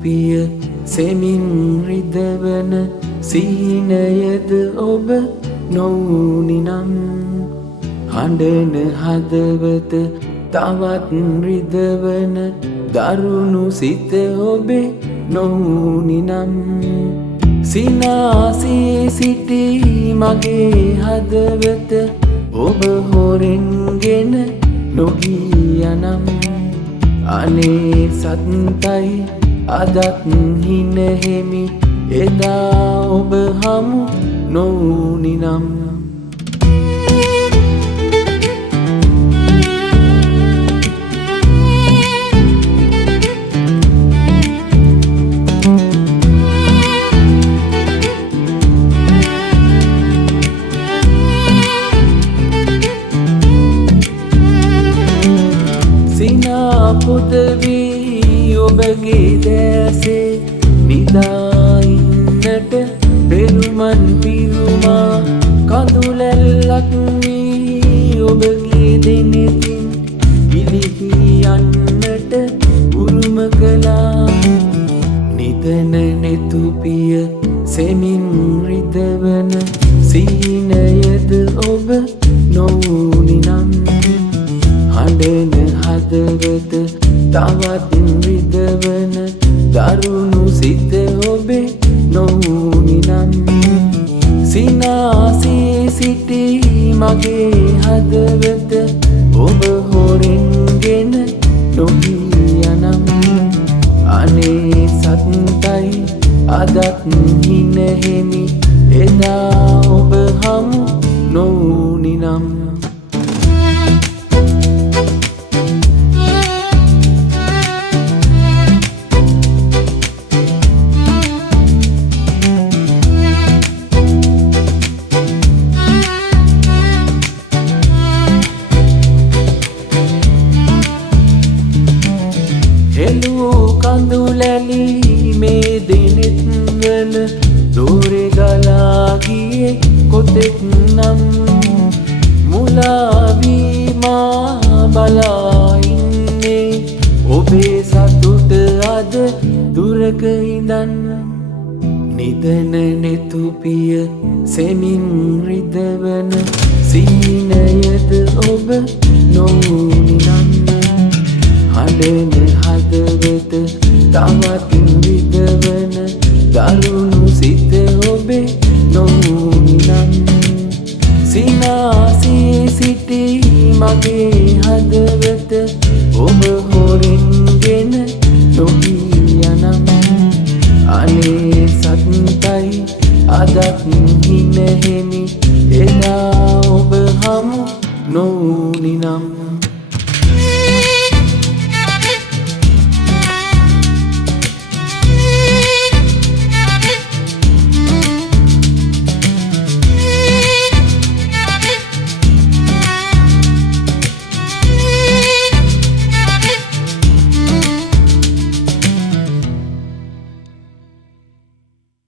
netupiය සෙමින් රිදවන සීනයද ඔබ නොවුනිනම් හඬන හදවත තවත් රිදවන දරුණු සිත ඔබේ නොවුනිනම් සිනාසේ සිටි මගේ හදවත ඔබ හොරෙන්ගෙන නොගියනම් අනේ සත්තයි අදත් හිනහෙමි එදා ඔබ හමු නොවුනිනම් පුදවී ඔබගේ දැසේ නිදාඉන්නට පෙරුමන් පිරුමා කඳුලැල්ලක් වී ඔබගේ දෙනෙතින් ගිලිහී යන්නට උරුම කළා නිදන නෙතුපිය සෙමින් රිදවන සීනයද ඔබ නොවුනිනම් හඬන හදවත තවත් රිදවන දරුණු සිත ඔබේ නොවුනිනම් සිනාසේ සිටි මගේ හදවත ඔබ හොරෙන්ගෙන නොගියනම් අනේ සත්තයි අදත් හිනහෙමි එදා ඔබ හමු නොවුනිනම් හෙළූ කඳුලැලි මේ දෙනෙත් වල දෝරෙ ගලා ගියේ කොතෙක් නම් මුලාවී මා බලා ඉන්නේ ඔබේ සතුට අද දුරක ඉඳන් නිදන නෙතුපිය සෙමින් රිදවන සීනයද ඔබ නොවුනිනම් හඬන හදවත තවත් රිදවන දරුණු සිත ඔබේ නොවුනිනම් සිනාසේ සිටි මගේ හදවත ඔබ හොරෙන්ගෙන නොගියනම් අනේ සත්තයි අදත් හිනහෙමි